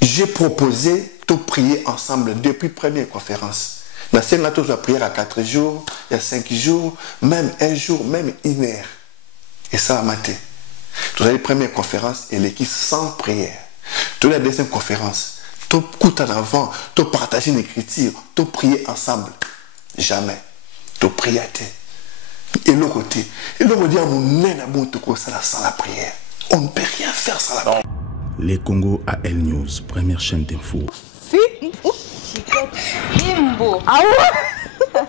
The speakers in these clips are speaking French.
j'ai proposé de prier ensemble depuis la première conférence. Dans cette matin, je prière à 4 jours, il y a 5 jours, même 1 jour, même 1 heure. Et ça a maté. Toute la première conférence, elle est qui sans prière. Toute la deuxième conférence, tu écoutes en avant, tu partages une écriture, tu prier ensemble. Jamais. Tu pries à terre. Et l'autre côté, à mon nez, sans la prière. On ne peut rien faire sans la prière. Les Congo AL News, première chaîne d'info. Ah ouais.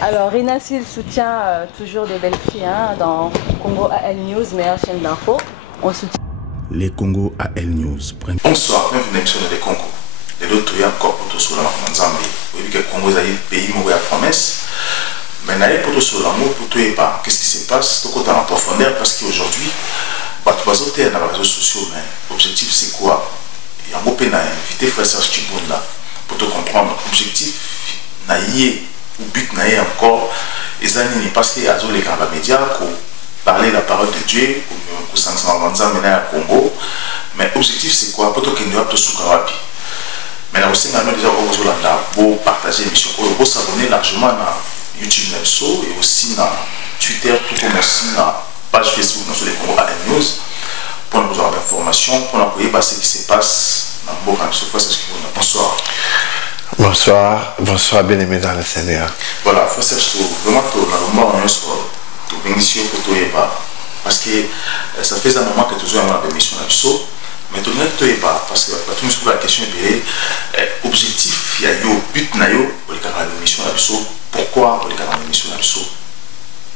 Alors, Rina Sil soutient toujours des belles filles dans Congo AL News, meilleure chaîne d'info. On soutient. Les Congo AL News. Bonsoir, bienvenue sur les Congo. Les autres, il y a encore pour tout sur la Manzambi. Vous voyez que le Congo est un pays où il y a promesse. Mais il y a pour tout sur l'amour, pour tout et pas. Qu'est-ce qui se passe? Tout côté en profondeur, parce qu'aujourd'hui, tu vas sauter dans les réseaux sociaux, mais l'objectif c'est quoi? Il y a un peu invité Frère Serge Chibounda pour te comprendre. L'objectif, ou but n'est encore, et ça n'est parce qu'il y a les grands médias pour parler la parole de Dieu, pour s'en mener à Congo. Mais l'objectif c'est quoi? Pour que nous ayons soukarapi. Mais là aussi, nous avons déjà pour partager l'émission, pour s'abonner largement à YouTube Nelso et aussi dans Twitter, tout comme aussi dans page Facebook sur les Congo AL News pour nous avoir d'informations, pour nous voir ce qui se passe dans le monde. Bonsoir. Bonsoir, bonsoir bien-aimés dans le Seigneur. Voilà, faut s'acheter vraiment tout dans le monde, tout bénéficier pour tout et pas. Parce que ça fait un moment que toujours on a des missions là saut, mais tout le tout et pas parce que tout nous la question est objectif, il y a eu but na yo pour les camarades de mission là saut. Pourquoi pour les camarades de mission là saut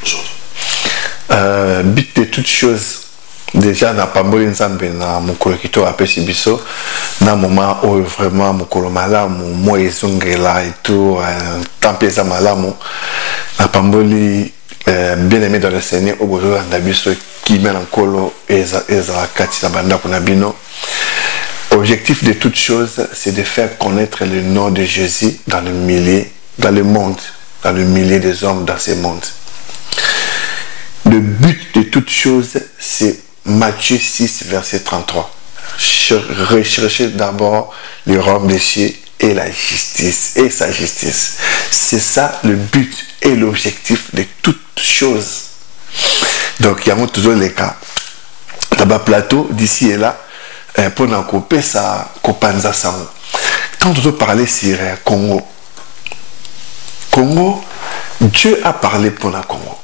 aujourd'hui? But de toutes choses. Déjà, na pamboli nzambe na mokolo kito apesi biso na moment où vraiment mokolo malamu mo ezongela et tout tempeza malamu na pamboli bien-aimé dans le Seigneur au bozo na biso qui mène en kolo eza kati na banda kuna bino. Objectif de toutes choses, c'est de faire connaître le nom de Jésus dans le milieu, dans le monde, dans le milieu des hommes dans ce monde. Le but de toutes choses, c'est Matthieu 6, verset 33. Recherchez d'abord le royaume des cieux et la justice, et sa justice. C'est ça le but et l'objectif de toutes choses. Donc, il y a toujours les cas. Dans le plateau, d'ici et là, pour nous couper ça, Kopanza Samo. Quand on parler sur Congo, Dieu a parlé pour le Congo.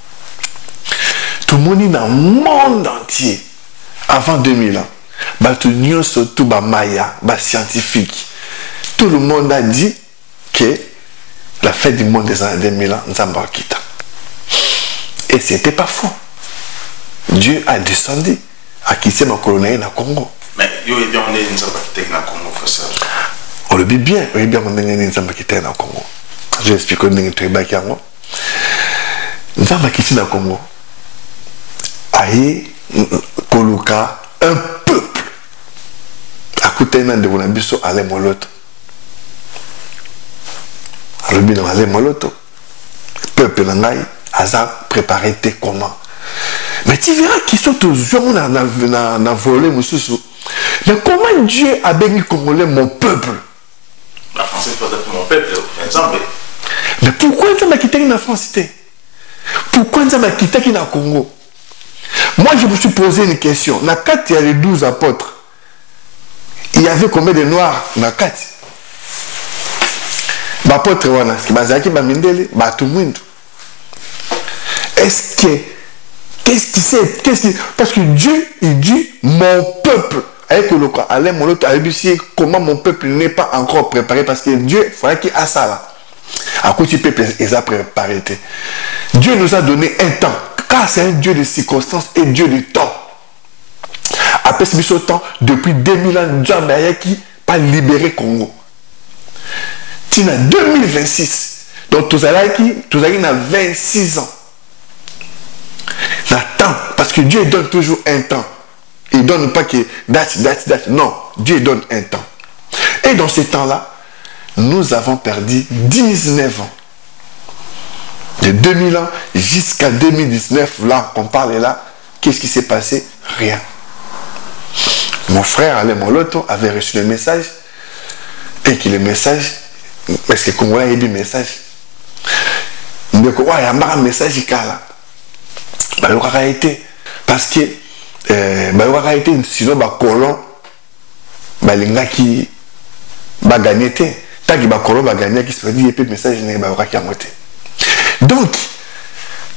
Tout le monde dans le monde entier, avant 2000 ans, tout le maya, scientifique, tout le monde a dit que la fête du monde des années 2000 ans, nous avons quitté. Et ce n'était pas faux. Dieu a descendu à quitter ma colonie dans le Congo. Mais il y a bien des gens qui dans le Congo, frère. On le dit bien, il y a bien des gens qui dans le Congo. Je vais expliquer ce que je vais nous avons quitté dans le Congo. Aïe, Koluka, un peuple. À côté de mon abisso, allez moloto. Alors, bien, allez moloto. Peuple nangai, Aza préparé tes comment. Mais tu verras qu'ils sont toujours dans volé, monsieur. Mais comment Dieu a béni Congolais, mon peuple? La France est peut-être mon peuple, ensemble. Mais pourquoi ça m'a quitté la France? Pourquoi ça m'a quitté dans le Congo? Moi, je me suis posé une question. Dans 4, il y a les 12 apôtres. Il y avait combien de noirs dans 4? L'apôtre, est-ce que... Qu'est-ce qui c'est? Parce que Dieu, il dit, mon peuple. Comment mon peuple n'est pas encore préparé? Parce que Dieu, il faudrait qu'il ait ça là. À cause du peuple, il a préparé. Dieu nous a donné un temps. Car c'est un Dieu de circonstances et Dieu de temps. Après ce temps, depuis 2000 ans, Dieu qui pas libéré Congo. Tu as 2026. Donc, tu as 26 ans. Temps, parce que Dieu donne toujours un temps. Il ne donne pas que date. Non, Dieu donne un temps. Et dans ce temps-là, nous avons perdu 19 ans. De 2000 ans jusqu'à 2019, là, qu'on parle là, qu'est-ce qui s'est passé? Rien. Mon frère, Alain Moloto, avait reçu le message et que le message, parce que le Congolais a eu le message. Il y a un message qui a été. Parce que, sinon, les colons, qui va gagner. Tant que les colons va gagner, qui se dit qu'il y a un message qui a été. Donc,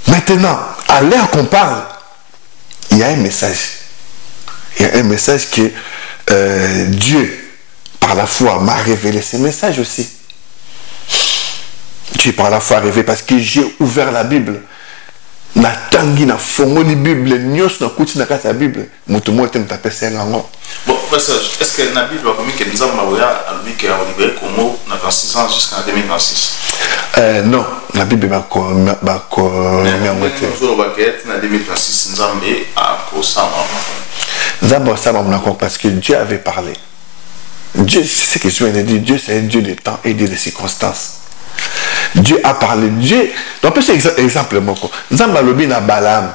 maintenant, à l'heure qu'on parle, il y a un message. Il y a un message que Dieu, par la foi, m'a révélé ce message aussi. Dieu, par la foi, révélé parce que j'ai ouvert la Bible. Na tangi na fongo ni Bible, nyos na kuti na kati ya Bible. Mutu mo te mtape senga ngo. Bon, est-ce que la Bible a commis que nous avons lui qui a libéré Congo dans 26 ans jusqu'en 2026? Non, la Bible m'a en 2026 nous avons parce que Dieu avait parlé. Dieu, c'est ce que je viens de dire, Dieu c'est un Dieu des temps et des circonstances. Dieu a parlé. Dieu. Donc, c'est exemple. Nous avons lobby na Balaam.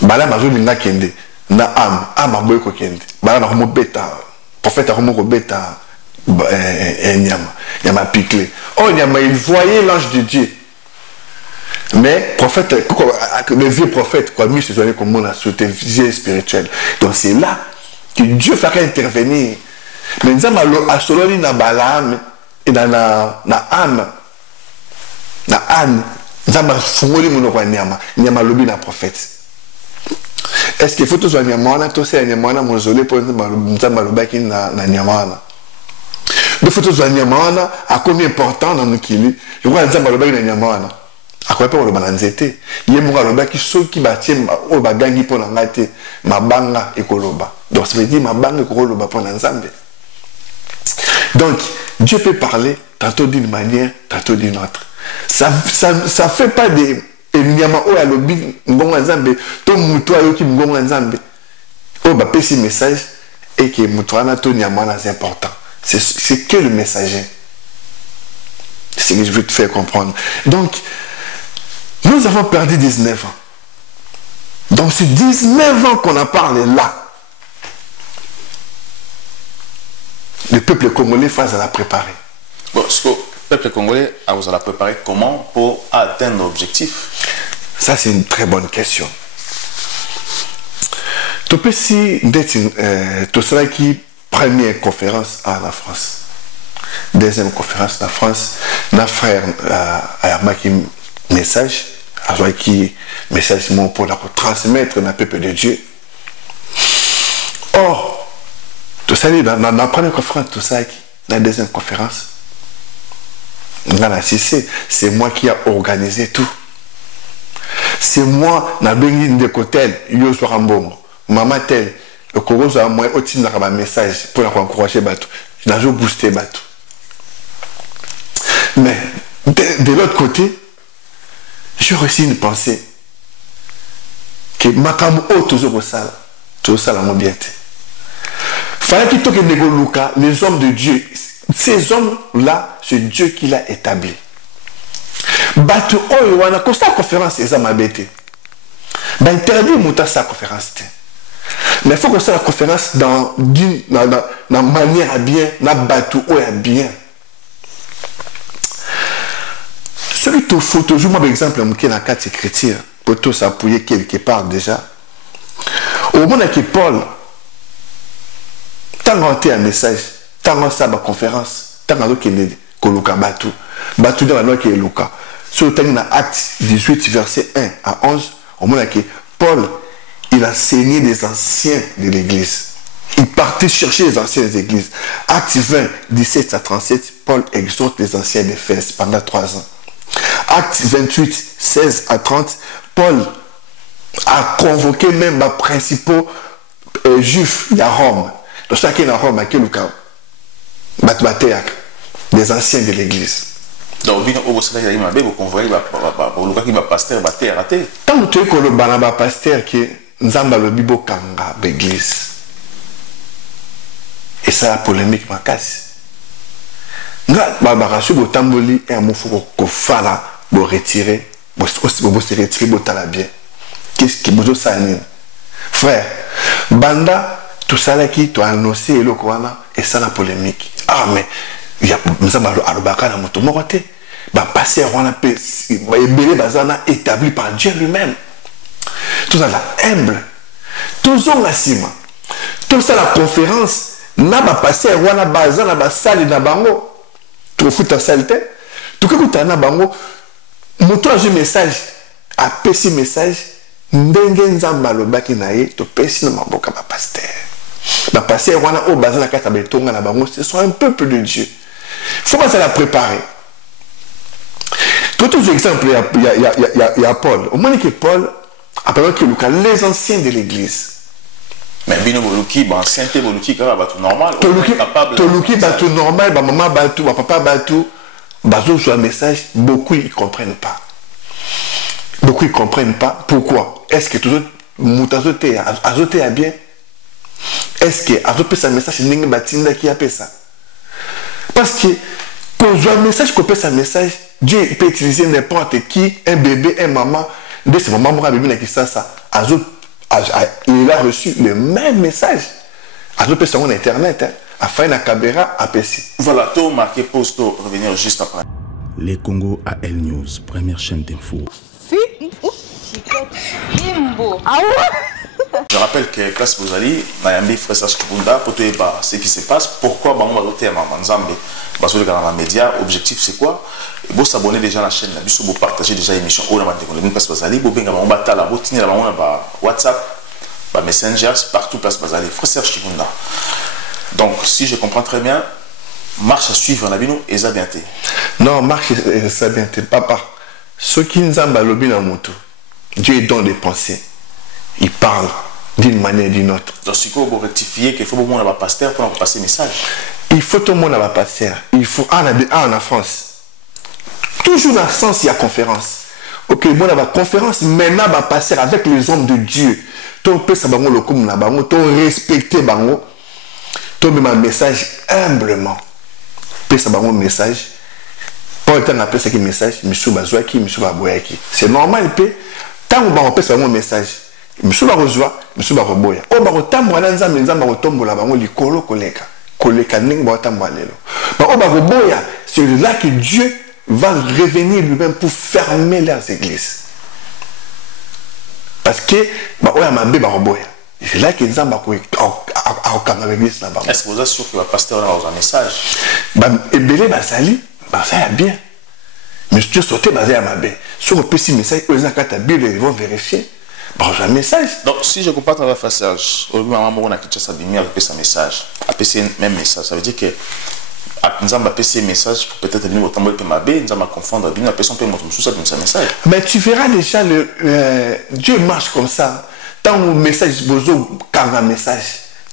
Balaam a joué na kende. Na Am a boy ko kende. Balaam a remonté bêta. Prophète a remonté bêta. Nyama piqué. Oh, Nyama, il voyait l'ange de Dieu. Mais, prophète, le vieux prophète, quoi, mieux se soigner comme on a sauté, vieux spirituel. Donc, c'est là que Dieu fera intervenir. Mais nous avons a sololi na Balaam. Et dans na âme, Zamba fungoli monoko nyama, nyama lobi na prophète. Est-ce qu'il faut tous voir nyama, tous ces nyama na mozolé pour Zamba lobaki na nyama. Le faut tous voir nyama a combien important dans nous kili. Je vois Zamba lobaki na nyama. A quoi pas le balanzete. Yé monga lobaki ceux qui bâtit au bagangi pour l'angate, ma banga ekoloba. Donc ça veut dire ma banga ekoloba pour l'ensemble. Donc, Dieu peut parler tantôt d'une manière, tantôt d'une autre. Ça fait pas des nyama o ya lobi ngonga nzambe to muto ayo ki ngonga nzambe. O ba pesi message et que muto ana to nyama na c'est important. C'est que le messager. C'est ce que je veux te faire comprendre. Donc, nous avons perdu 19 ans. Donc, c'est 19 ans qu'on en parle là. Le peuple congolais face à la préparer. Bon, ce que le peuple congolais a vous la préparer comment pour atteindre l'objectif? Ça, c'est une très bonne question. Tu peux si tout cela qui première conférence à la France, deuxième conférence à la France, notre frère a marqué message, a qui message pour la transmettre dans le peuple de Dieu. Or, tout ça, dans la première conférence, tout ça, dans la deuxième conférence, c'est moi qui ai organisé tout. C'est moi, dans le côté, yo soir en bon, maman tel, le Congo soit moi, au titre d'un message pour encourager Batou. Je n'ai boosté Batou. Mais, de l'autre côté, j'ai reçu une pensée que ma cam haut toujours au sale, la mobilité. Fallait qu'il toque les hommes de Dieu. Ces hommes-là, c'est Dieu qui l'a établi. Batu oyo wana ko sa conférence eza mabete. Ba interdit muta sa conférence. Mais il faut que ça la conférence dans manière à bien, na batu oyo bien. Celui qui faut toujours moi par exemple qui na quatre écritures pour tout s'appuyer quelque part déjà. Au moment que Paul tant un message, tant ça ma conférence, tant que koluka batu dans la qui est Luka. Sur le acte 18 verset 1 à 11, au moment que Paul il a enseigné des anciens de l'église. Il partait chercher les anciens des églises. Acte 20 17 à 37, Paul exhorte les anciens d'Éphèse pendant 3 ans. Acte 28 16 à 30, Paul a convoqué même les principaux juifs de Rome. Donc ça qui est à Rome, qui est des anciens de l'église. Donc, vous savez, vous convoyez le pasteur, tant que tu as le pasteur qui est Nzamba le Bibo Kanga l'église. Et ça la polémique ma casse. Nga babarasu bo tamboli et amoufou ko fala bo retirer, bo se retirer bo tala bien. Qu'est-ce que vous savez? Frère, banda tout ça là qui tu as annoncé et le Koana et ça la polémique. Ah mais il y a Nzamba alobaka na moto moroté. Bah passer on a belé bazana établi par Dieu lui-même. Tout ça là humble. Tout ça la cima. Tout ça la conférence na ba passer on a bazana ba salle na bango. Tu fous ta saleté. Tout que tu na bango moto a un message a pesi message ndenge Nzamba alobaki na ye to pesi na maboka ba pasteur. Ba passer on a au bazana kata betonga na bango, ce sont un peuple de Dieu. Il faut pas se la préparer. Tout exemple, il y a Paul. Au moins que Paul, après que les anciens de l'église. Mais Bino Boluki, ancien Boluki, c'est normal. Toluki, c'est normal, maman, papa, un message, beaucoup ils ne comprennent pas. Beaucoup ils ne comprennent pas. Pourquoi? Est-ce que tout le monde a bien? Est-ce que un message, c'est une batinda qui a fait ça? Parce que pour jouer un message, qu'on un message, Dieu peut utiliser n'importe qui, un bébé, un maman. De ce moment, mon bébé qui ça. Il a reçu le même message. Azo peut sur internet, afin na caméra à PC. Voilà, tout marqué post revenir juste après. Les Congo AL News, première chaîne d'info. Je rappelle que classe Bozali, Mayambi frère Serge Kibunda, pour te dire ce qui se passe, pourquoi on va doter à Manzambe, parce que dans les médias, objectif c'est quoi? Vous s'abonner déjà à la chaîne, vous partager déjà l'émission, vous avez classe Bozali, vous avez WhatsApp, Messenger, partout place Bozali, frère Serge Kibunda. Donc si je comprends très bien, marche à suivre en abino et ça bien été. Non, marche ça bien été, papa. Ce qui nous a balobi dans moto, Dieu est dans les pensées. Il parle d'une manière ou d'une autre. Donc, si vous rectifier qu'il faut que le pasteur pour passer le message. Il faut tout le monde avoir pasteur. Il faut en France. Toujours dans le sens, il y a conférence. Ok, bon, il y a conférence, maintenant, il va passer avec les hommes de Dieu. Tu peux savoir le coup, tu respecter bango. Tu mets un message humblement. Tu peux savoir un message. Pas le temps d'appeler ce message, monsieur Bazouaki, monsieur Baboyaki. C'est normal, tant que on peut savoir un message. Monsieur Barozwa, monsieur Baroboya. Oh, Barotam, Walanza, Menzamba, Rotombola, Bango, Likolo, Koleka. Koleka, Ning, Barotam, Walelo. Oh, Baroboya, c'est là que Dieu va revenir lui-même pour fermer leurs églises. Parce que, Baroya, Mabé, Baroboya. C'est là que Nzamba, a l'église là-bas. Est-ce que vous êtes sûr que le pasteur a un message? Ebele, Basali, ça y a bien. Mais si tu sautais, Basali, Mabé. Sur le petit message, ils vont vérifier. Un message. Donc, si je comprends votre message, on a quitté sa lumière, un message, un même message. Ça veut dire que nous avons un message pour peut-être venir au tambour de ma baie, nous allons confondre, nous allons un message. Mais tu verras déjà, Dieu marche comme ça. Tant que le message, vous avez un message.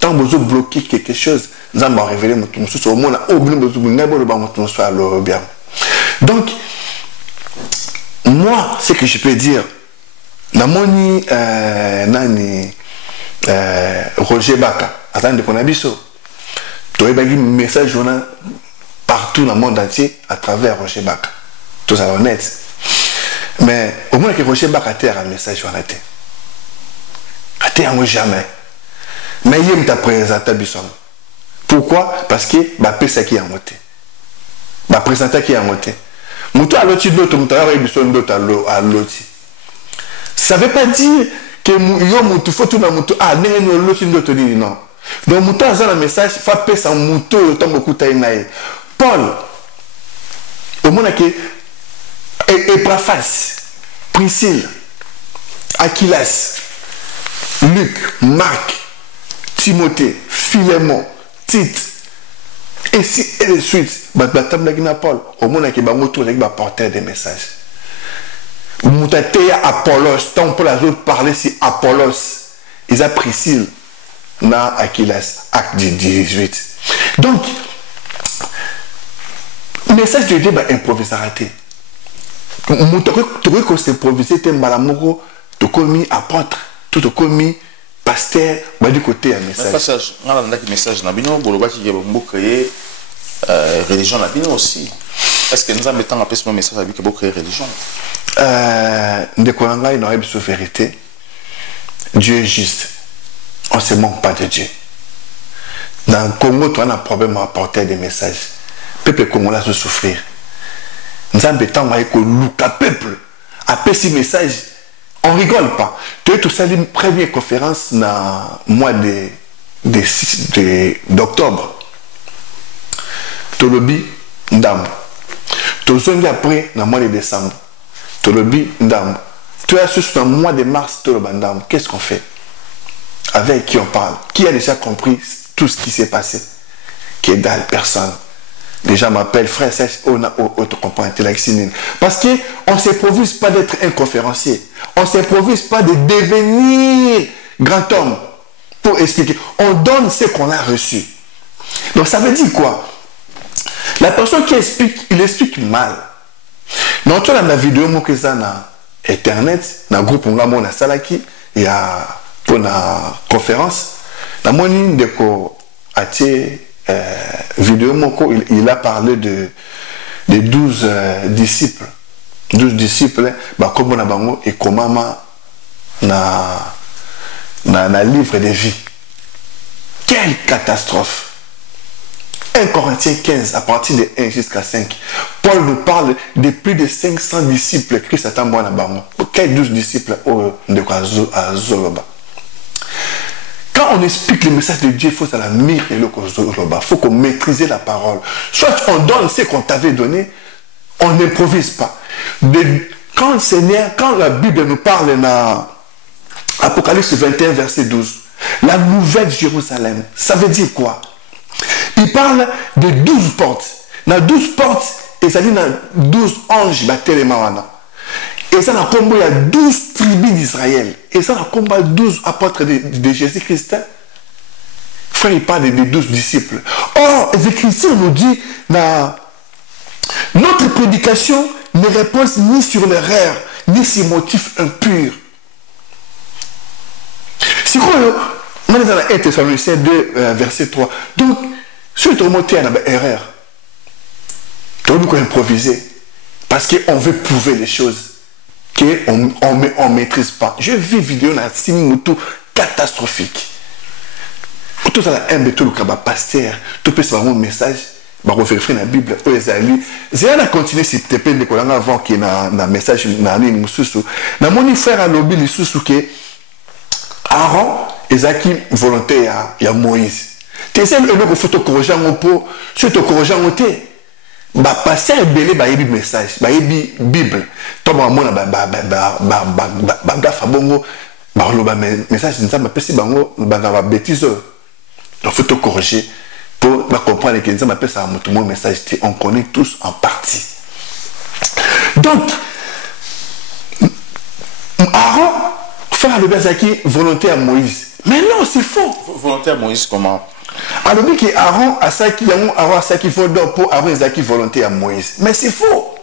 Tant que vous bloquez quelque chose, nous allons révéler notre message. Au moins, donc, moi, ce que je peux dire, Namoni Roger Baka, attendez qu'on a biso. Tu as un message partout dans le monde entier à travers Roger Baka. Tout ça honnête. Mais au moins que Roger Baka a un message sur la tête. A terre jamais. Mais il t'a présenté biso. Pourquoi? Parce que bah pesa qui a monté. Bah présenter qui a monté. Mouto à l'autre d'autre, mouto à l'autre. Ça ne veut pas dire que il faut tout le monde. Ah, non. Donc, Mouto a un message, il faut appeler ça Mouto, le temps beaucoup de Paul, au monde qui est Epaphras, Priscille, Aquilas, Luc, Marc, Timothée, Philémon, Tite, et de suite, Paul, au monde qui va porter des messages. Moutateya Apollos, tant pour les autres parler, c'est Apollos. Ils ont Priscille, na Aquilas, acte 18. Donc, le message de Dieu va improviser. Tu veux que c'est improvisé, tu es malamoko, tu es commis apôtre, tu es commis pasteur, bah du côté un message. Message, on a un message dans Bino, Boloba qui a créé religion dans Bino aussi. Est-ce que nous avons un message avec vous créer religion? De Kolanga, il n'aurait pas de vérité. Dieu est juste. On ne se manque pas de Dieu. Dans le Congo, tu as un problème à apporter des messages. Le peuple congolais va souffrir. Nous avons besoin de peuple après ces messages. On ne rigole pas. Tu as tout ça une première conférence dans le mois d'octobre. Tolobi Ndam. Tozongi après dans le mois de décembre. Tolobi Ndam. Tu as juste dans le mois de mars Toloba Ndam. Qu'est-ce qu'on fait? Avec qui on parle? Qui a déjà compris tout ce qui s'est passé? Qui est dalle, personne. Les gens m'appellent frère, on a comprendre parce qu'on ne s'improvise pas d'être un conférencier. On ne s'improvise pas de devenir grand homme pour expliquer. On donne ce qu'on a reçu. Donc ça veut dire quoi? La personne qui explique, il explique mal. Donc tu as la vidéo que ça na internet, dans le groupe on a salaki, il y a pour la conférence, la monine de ko atie vidéo moko, il a parlé de 12 disciples. 12 disciples, bah comme on a bango et comment na livre de vie. Quelle catastrophe! 1 Corinthiens 15, à partir de 1 jusqu'à 5. Paul nous parle de plus de 500 disciples. Christ attend moi na bango. Quels 12 disciples de Zoloba? Quand on explique le message de Dieu, il faut la mire et le Zoloba. Il faut qu'on maîtrise la parole. Soit on donne ce qu'on t'avait donné, on n'improvise pas. Quand le Seigneur, quand la Bible nous parle dans Apocalypse 21, verset 12, la nouvelle Jérusalem, ça veut dire quoi? Il parle de 12 portes. Dans 12 portes, et ça dit dans 12 anges, et ça, il y a 12 tribus d'Israël. Et ça, il y a 12 apôtres de Jésus-Christ. Frère, il parle des 12 disciples. Or, les Écritures nous dit, notre prédication ne repose ni sur l'erreur, ni sur motifs impurs. C'est quoi? On est dans la 1 Thessaloniciens 2, verset 3. Donc, si tu remontes à l'erreur, tu dois improviser. Parce qu'on veut prouver les choses qu'on ne maîtrise pas. Je vis vidéo dans une catastrophique. Tout ça, tout le pasteur, tout peut savoir mon message, je vais vérifier la Bible, je vais continuer si tu peux décoller avant qu'il y ait un message dans mon frère à l'objet que Aaron, Ezaki, volonté à Moïse. Tu sais, il faut te corriger en pot, si tu corriges en thé. Bah passer belé ba yebi message ba yebi bible to ba mona ba fabongo ba lo ba message nzamba pesi bango ba ba bêtise donc faut te corriger pour comprendre que nzamba pesa mutu mon message on connaît tous en partie. Donc Aaron faire le bazaki volonté à Moïse, mais non, c'est faux. Volonté à Moïse comment? Alors, dit que Aaron a ça qui faut pour Aaron qui volonté à Moïse. Mais c'est faux.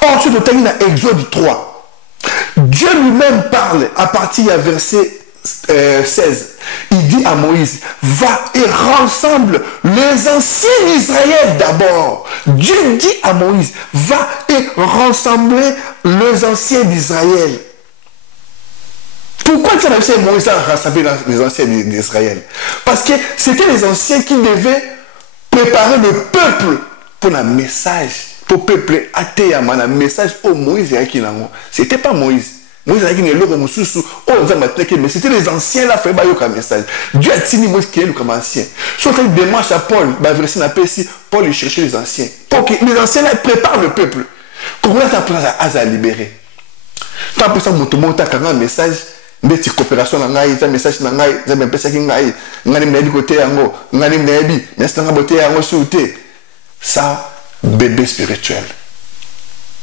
Or, sur le terme dans Exode 3, Dieu lui-même parle à partir du verset 16. Il dit à Moïse, va et rassemble les anciens d'Israël d'abord. Dieu dit à Moïse, va et rassembler les anciens d'Israël. Pourquoi ça a Moïse a rassemblé les anciens d'Israël? Parce que c'était les anciens qui devaient préparer le peuple pour le message. Pour le peuple athée, le message au Moïse. Ce n'était pas Moïse. Moïse a dit mais c'était les anciens là qui faisaient le message. Dieu a dit Moïse qui est le ancien. Sauf qu'il démarche à Paul, Paul il cherchait les anciens. Pour que les anciens là préparent le peuple. Comment ça peut à libérer? Tant pour ça, un message. Mais si coopération na ngai, message na ngai, za mpesa ki ngai, ngani mnabi côté yango, ngani mnabi, mais ça nga boté yango souté. Ça bébé spirituel.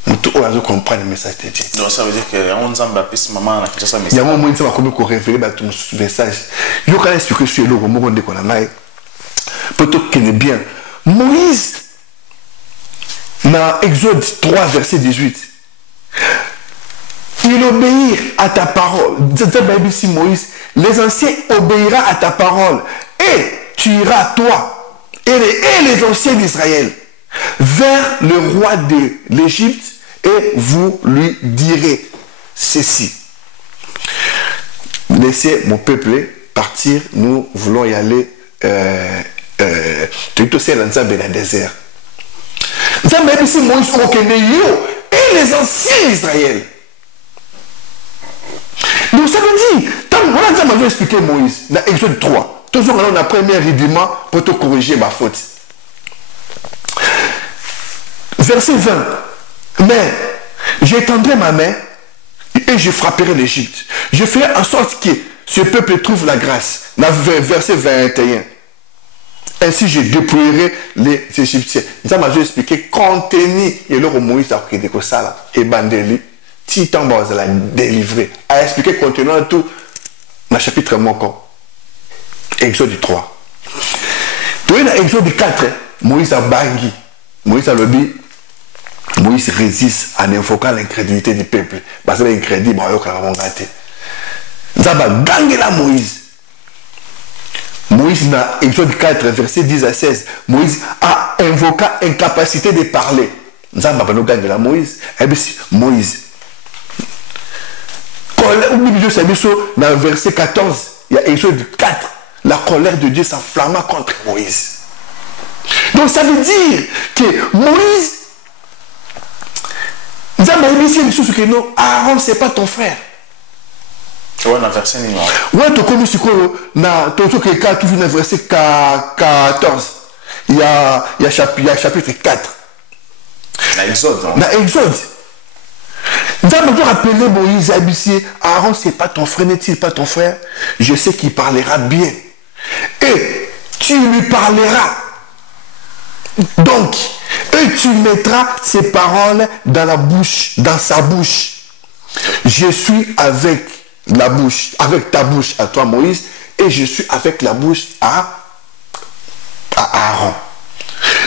Mutu oyazo comprendre le message de Dieu. Donc ça veut dire que on nzamba pesi maman na kitasa message. Yango mo nzamba komi ko révéler ba tout message. Yo kana expliquer sur le mo ndeko na ngai. Peut-être qu'il est bien. Moïse dans Exode 3 verset 18. Il obéir à ta parole. Ici Moïse, les anciens obéiront à ta parole. Et tu iras, toi, et les anciens d'Israël, vers le roi de l'Égypte, et vous lui direz ceci. Laissez mon peuple partir, nous voulons y aller c'est dans le désert. Même si Moïse et les anciens d'Israël. Donc ça veut dire, on a expliqué Moïse dans Exode 3. Toujours on a un premier rudiment pour te corriger ma faute. Verset 20. Mais j'étendrai ma main et je frapperai l'Égypte. Je ferai en sorte que ce peuple trouve la grâce. Dans verset 21. Ainsi je dépouillerai les Égyptiens. Ça m'a expliqué contenu et le Moïse a pris des choses et bandeli. Si tant bas la délivrer. A expliqué contenu tout dans le chapitre moko. Exode 3. Tout dans Exode 4, Moïse a bangui. Moïse a le dit. Moïse résiste en invoquant l'incrédulité du peuple. Parce que l'incrédit, il va gâté. Zaba gangé la Moïse. Moïse, dans Exode 4, verset 10 à 16, Moïse a invoqué incapacité de parler. Zaba va nous gagner la Moïse. Et bien, Moïse. Dans le verset 14, il y a Exode 4, la colère de Dieu s'enflamma contre Moïse. Donc ça veut dire que Moïse, Aaron, ce n'est pas ton frère. Ouais, dans le verset numéro. Ouais, tu connais ce que tu as toujours dans le verset 14. Il y a chapitre 4. Dans Exode. Dans Exode. Nous avons rappelé Moïse Abissier. Aaron, ce n'est pas ton frère, n'est-il pas ton frère? Je sais qu'il parlera bien. Et tu lui parleras. Donc, et tu mettras ces paroles dans la bouche, dans sa bouche. Je suis avec la bouche, avec ta bouche à toi Moïse, et je suis avec la bouche à Aaron.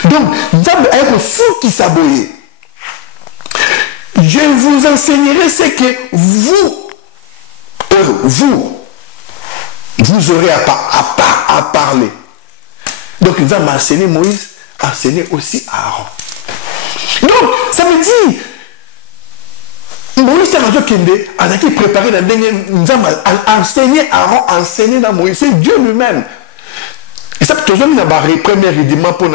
Donc, avec le fou qui s'aboyait, je vous enseignerai ce que vous aurez à parler. Donc, nous avons enseigné Moïse, enseigné aussi Aaron. Donc, ça veut dire, Moïse Radio Kende a été préparé dans nous avons enseigné Aaron, enseigné dans Moïse, c'est Dieu lui-même. Et ça, tu as un premier rudiment pour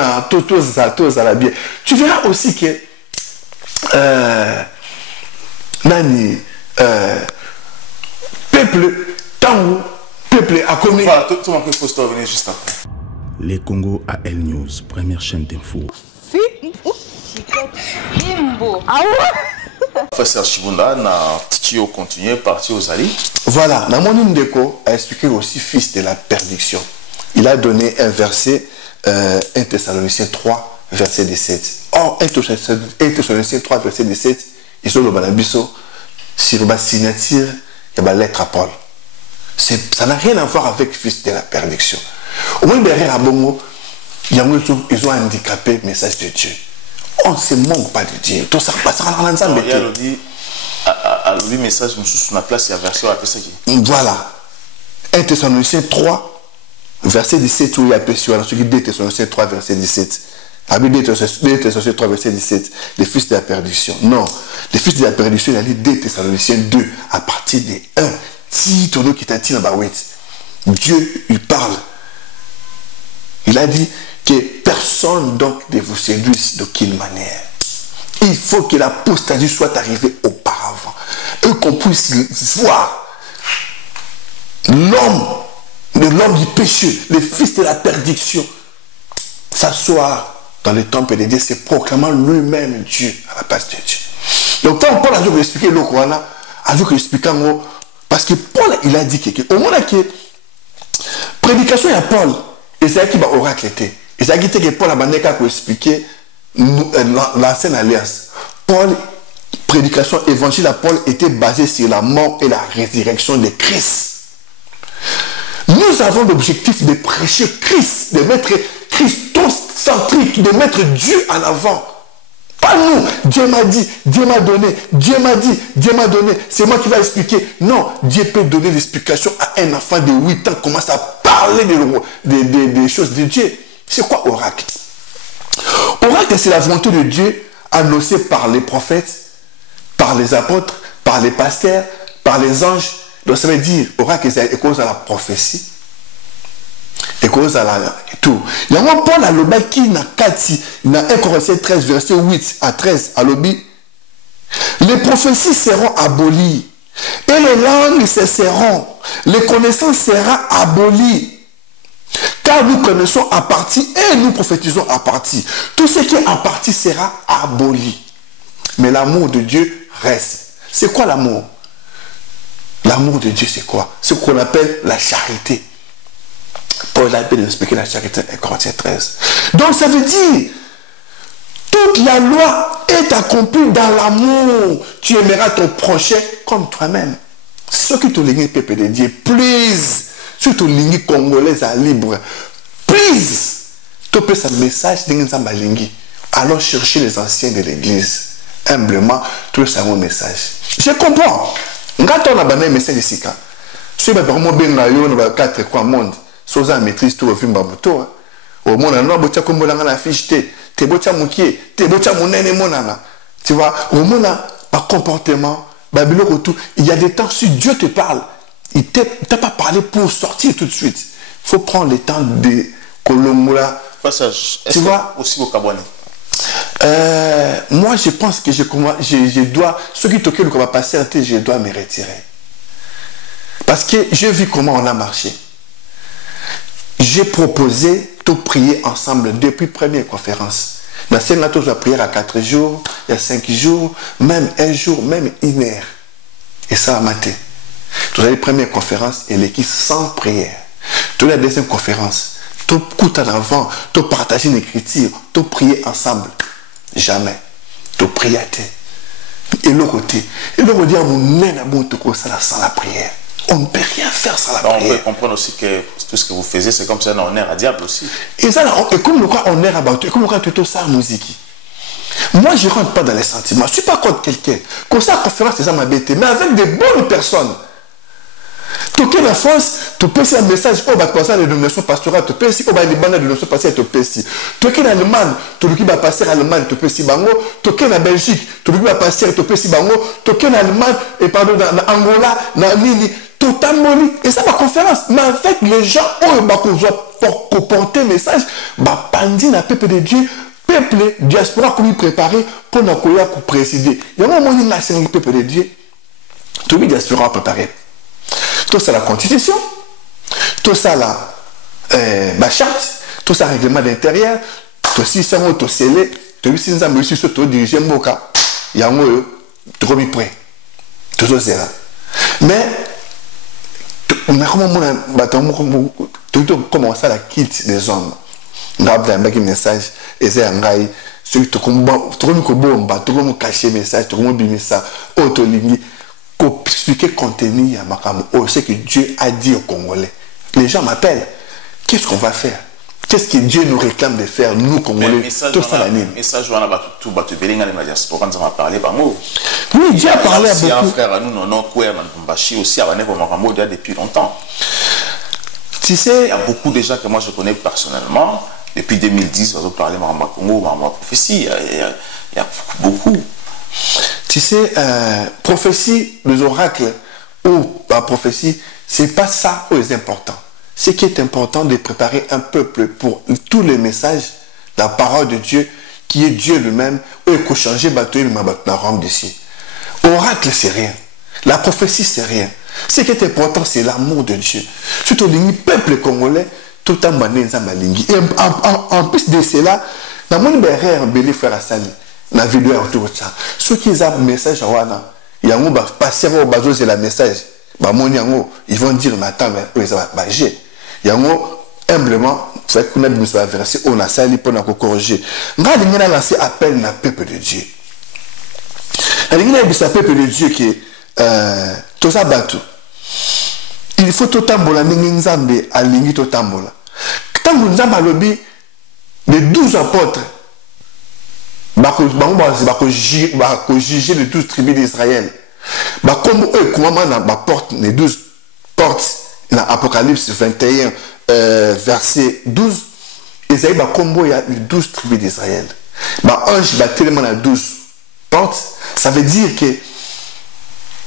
tous à la bien. Tu verras aussi que peuple a commis. Voilà, tout le monde peut venir juste après. Les Congo AL News, première chaîne d'info. Professeur Chibunda, na Tio continuer, parti aux Ali. Voilà, Namoni Ndeko a expliqué aussi fils de la perdition. Il a donné un verset, 1 Thessaloniciens 3, verset 17. Or, 1 Thessaloniciens 3, verset 17, ils sont le banabiso, sur la signature, il y a la lettre à Paul. Ça n'a rien à voir avec fils de la perdition. Au moins, derrière Abongo, ils ont handicapé le message de Dieu. On ne se manque pas de Dieu. Tout ça passe dans l'ensemble. Il y a le message, je suis sur la place, il y a version à PCG. Voilà. 1 Thessaloniciens 3, verset 17, où il y a PCG. Ensuite, 2 Thessaloniciens 3, verset 17. 2 Thessaloniciens 3, verset 17. Les fils de la perdition. Non. Les fils de la perdition, il y a dit 2 Thessaloniciens 2, à partir de 1. Si ton nom qui t'a dit dans Bawit, Dieu, il parle. Il a dit que personne donc ne vous séduise d'aucune manière. Il faut que l'apostasie soit arrivée auparavant. Et qu'on puisse voir l'homme du péché, le fils de la perdition, s'asseoir dans le temple de Dieu, se proclamant lui-même Dieu à la place de Dieu. Donc quand Paul a dû expliquer le Coran, a dû expliquer en gros, parce que Paul, il a dit que au moment que prédication à Paul, et c'est qui va oracle était. Et c'est que Paul a expliqué l'ancienne alliance. Paul, prédication évangile à Paul était basée sur la mort et la résurrection de Christ. Nous avons l'objectif de prêcher Christ, de mettre Christocentrique, de mettre Dieu en avant. Pas nous. Dieu m'a dit, Dieu m'a donné, Dieu m'a dit, Dieu m'a donné. C'est moi qui vais expliquer. Non, Dieu peut donner l'explication à un enfant de 8 ans qui commence à parler des choses de Dieu. C'est quoi oracle? Oracle, c'est la volonté de Dieu annoncée par les prophètes, par les apôtres, par les pasteurs, par les anges. Donc ça veut dire, oracle, c'est à cause de la prophétie. Et cause à la tout. Il y a un Paul à l'oba qui n'a kati, na 1 Corinthiens 13, verset 8 à 13 à l'obi. Les prophéties seront abolies. Et les langues cesseront. Les connaissances seront abolies. Car nous connaissons à partie et nous prophétisons à partie. Tout ce qui est à partie sera aboli. Mais l'amour de Dieu reste. C'est quoi l'amour? L'amour de Dieu, c'est quoi? Ce qu'on appelle la charité. Paul a bien expliqué la charité en Corinthiens 13. Donc ça veut dire, toute la loi est accomplie dans l'amour. Tu aimeras ton prochain comme toi-même. Ceux qui te lignent, peuple de Dieu, please. Ceux qui te lignent, congolais à libre, please. Tu peux ce message, alors chercher les anciens de l'église. Humblement, tu peux savoir un message. Je comprends. Quand on a un message ici, si on a vraiment bien dans 4 coins monde, sans un maîtrise, tout au film babuto. Au monde, on a beau comme on a affiché, t'es beau tchamoukier, t'es beau tchamounene monana. Tu vois, au monde, par comportement, il y a des temps, si Dieu te parle, il ne t'a pas parlé pour sortir tout de suite. Il faut prendre le temps de Kolomula. Passage. Tu vois aussi au Cabouane. Moi, je pense que je dois, ceux qui toquent le combat passer, je dois me retirer. Parce que j'ai vu comment on a marché. J'ai proposé de prier ensemble depuis la première conférence. Dans cette là, tu as prié à 4 jours, il y a 5 jours, même 1 jour, même 1 heure. Et ça a maté. Tu as la première conférence et l'équipe sans prière. Tu as la deuxième conférence. Tu écoutes en avant, tu partages une écriture, tu prier ensemble. Jamais. Tu prier à terre. Et l'autre côté, sans la prière. On ne peut rien faire sans la prière. On peut comprendre aussi que tout ce que vous faisiez, c'est comme ça, on est à diable aussi. Et ça, et comme on est rabattu, comme on est tout ça en musique. Moi, je ne rentre pas dans les sentiments. Je ne suis pas contre quelqu'un. Comme ça, la conférence, c'est ça ma bête. Mais avec des bonnes personnes. Tu es la France, tu peux un message, tu vas passer à la dénomination pastorale, tu peux aussi, tu vas passer à la dénomination pastorale, tu peux aussi. Tu es en Allemagne, tu vas passer à l'Allemagne, tu peux aussi. Tu es en Belgique, tu vas passer, tu peux aussi. Tu es en Allemagne, et pardon, en Angola, en Nini, tu es en Moli. Et ça, ma conférence. Mais avec les gens, pour porter un message, pandi na peuple de Dieu, peuple diaspora, comme il préparer pour nous présider. Il y a un moment où il y a un peuple de Dieu, tout le diaspora préparé. Tout ça la constitution, tout ça la charte, tout ça règlement d'intérieur, tout ça tout scellé, tout ça monsieur surtout diriger Moka, il y a un trop mis prêt, tout ça c'est là. Mais on a commencé à la quitte des hommes. On a un message et c'est un gars celui qui tout caché message, tout le ça, autoligné. Pour expliquer le contenu à Makamo, ce que Dieu a dit aux Congolais. Les gens m'appellent. Qu'est-ce qu'on va faire? Qu'est-ce que Dieu nous réclame de faire, nous, Congolais? Tout ça, la ligne. Message, on a tout battu, la diaspora, on a parlé par mot. Oui, Dieu a parlé à beaucoup. Un frère à nous, non, Mbashi aussi, à Makamo, depuis longtemps. Tu sais, il y a beaucoup de gens que moi je connais personnellement. Depuis 2010, on a parlé de Congo, ma prophétie. Il y a beaucoup. Tu sais, prophétie, les oracles ou la prophétie, c'est pas ça qui est important. Ce qui est important, de préparer un peuple pour tous les messages, la parole de Dieu, qui est Dieu lui-même, ou il faut changer la rame d'ici. Oracle, c'est rien. La prophétie, c'est rien. Ce qui est important, c'est l'amour de Dieu. Surtout le peuple congolais, tout le temps, et en plus de cela, dans mon berre, belé frère Sali. La vidéo autour de ça. Ceux qui ont un message à Wana, ils vont passer au bateau de la message. Ils vont dire maintenant, j'ai. Humblement, vous savez qu'on a mis la verset, on a sali pour nous corriger. On a lancé appel à peuple de Dieu. On a lancé peuple de Dieu qui est tout ça bateau. Il faut tout tambola, n'ingenzambe à l'ingi tout tambola. Tant que nous avons lobby, les 12 apôtres, juger les 12 tribus d'Israël. Comme eux, comment porte les 12 portes dans l'Apocalypse 21, verset 12, Isaïe, il y a les 12 tribus d'Israël. Ange, tellement à 12 portes, ça veut dire que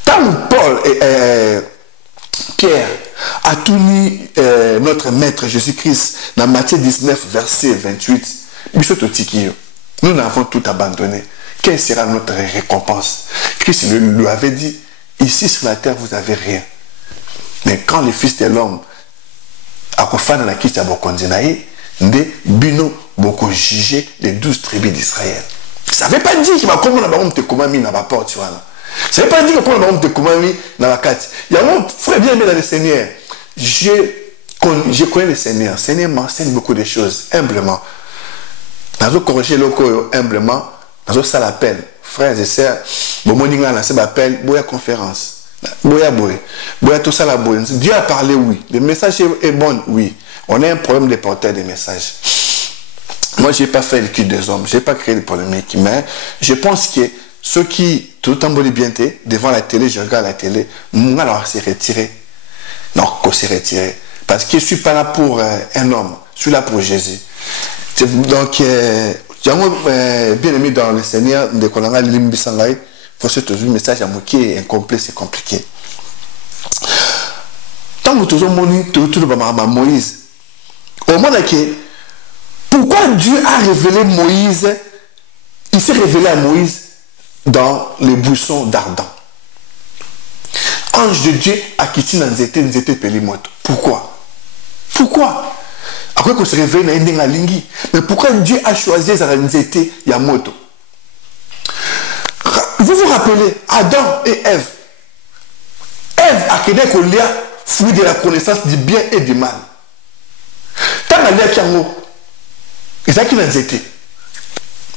tant Paul Pierre a tout mis notre maître Jésus-Christ dans Matthieu 19, verset 28. Nous n'avons tout abandonné. Quelle sera notre récompense? Christ lui avait dit, ici sur la terre, vous n'avez rien. Mais quand le Fils de l'homme a fait dans la kiste à Bokondinaï, Bino beaucoup jugé les 12 tribus d'Israël. Ça ne veut pas dire qu'il va comment on te commis dans la porte. Ça ne veut pas dire que on te commis dans la carte. Il y a mon frère bien aimé dans le Seigneur. Je connais le Seigneur. Le Seigneur m'enseigne beaucoup de choses, humblement. Dans le corriger le corps, humblement, dans ça l'appel. Frères et sœurs, bon morning là, c'est l'appel, boya conférence. Boya tout ça la boya. Dieu a parlé, oui. Le message est bon, oui. On a un problème de porteur des messages. Moi, je n'ai pas fait le cul des hommes, je n'ai pas créé de polémique, mais je pense que ceux qui, tout le temps, bien devant la télé, je regarde la télé, moi, alors, c'est retiré. Non, qu'on s'est retiré. Parce que je ne suis pas là pour un homme, je suis là pour Jésus. Donc, bien aimé dans le Seigneur, de Kolanga Limbi Sangai, il faut se trouver un message à moquer, incomplet, c'est compliqué. Tant que tout le monde est Moïse, au moment que pourquoi Dieu a révélé Moïse, il s'est révélé à Moïse dans les buissons d'Ardent. Ange de Dieu a quitté Nzete Pelimoto. Pourquoi? Pourquoi? Après qu'on se réveille dans une lingi. Mais pourquoi Dieu a choisi Nzete Yamoto? Vous vous rappelez, Adam et Ève. Ève a créé qu'on lia fruit de la connaissance du bien et du mal. Tant qu'elle a Kiango, Ezaki Nzete.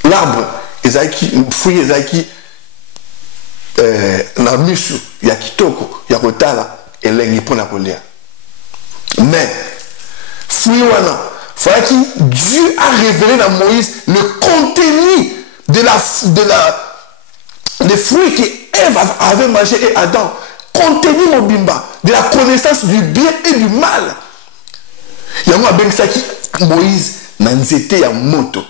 L'arbre, Ezaki, fruit Ezaki, la misu, Yakitoko, Yakotala, et l'engi pour la colère. Mais, fruit wana, fallait que Dieu a révélé dans Moïse le contenu des fruits qu'Ève avait mangé et Adam. Contenu Mobimba, de la connaissance du bien et du mal. Il y a un Bensaki Moïse, Nzete ya moto.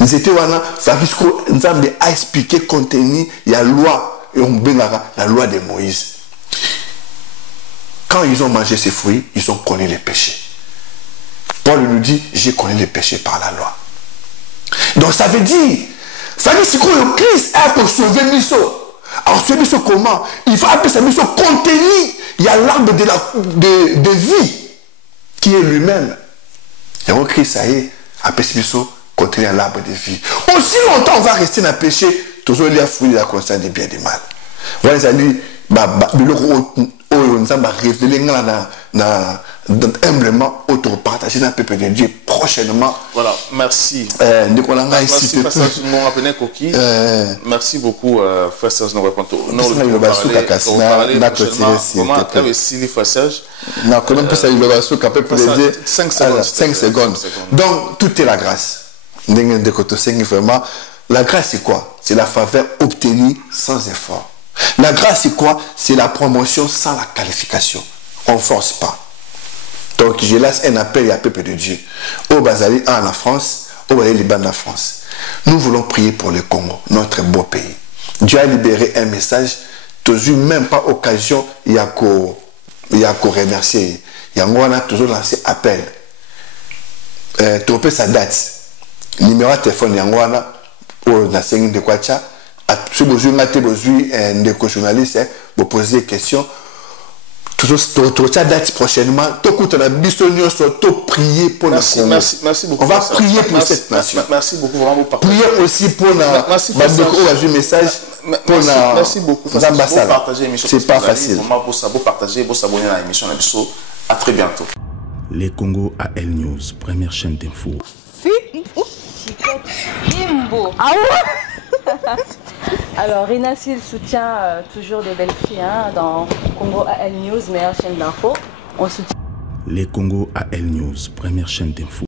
Nzete wana, Fabisko Nzambe a expliqué contenu, il y a loi, et on benara la loi de Moïse. Quand ils ont mangé ces fruits, ils ont connu les péchés. Paul nous dit, j'ai connu les péchés par la loi. Donc ça veut dire, le Christ a pour sauver Misso. Alors sauver Misso comment? Il va appeler ça Misso contenu. Il y a l'arbre de vie qui est lui-même. Et au Christ, ça y est, appeler ça Misso contenu l'arbre de vie. Aussi longtemps on va rester dans le péché, toujours il y a fruit de la conscience du bien et du mal. Voilà, ça dit, nous avons révélé humblement auto-partager dans le peuple de Dieu prochainement. Voilà, merci. Merci beaucoup, frère Serge. Nous allons 5 secondes. Donc, tout est la grâce. Vraiment, la grâce, c'est quoi? C'est la faveur obtenue sans effort. La grâce, c'est quoi? C'est la promotion sans la qualification. On ne force pas. Donc, je laisse un appel à peuple de Dieu. Au Bazali, en la France, au Liban, la France. Nous voulons prier pour le Congo, notre beau pays. Dieu a libéré un message. Toujours même pas occasion, il y a qu'au remercier. Il y a toujours lancé appel. Tropé sa date. Numéro de téléphone, il y a pour la scène de Kwacha. Si vous avez des journalistes, vous posez des questions. Tout ça date prochainement. Prier pour la Congo. Merci beaucoup. On va prier pour cette nation. Merci beaucoup. Vraiment pour prier aussi pour la message. Merci beaucoup. C'est pas facile. Vous partagez, vous abonnez à l'émission. À très bientôt. Les Congo AL News, première chaîne d'info. Alors, Renassil soutient toujours des belles filles dans Congo AL News, meilleure chaîne d'info. On soutient. Les Congo AL News, première chaîne d'info.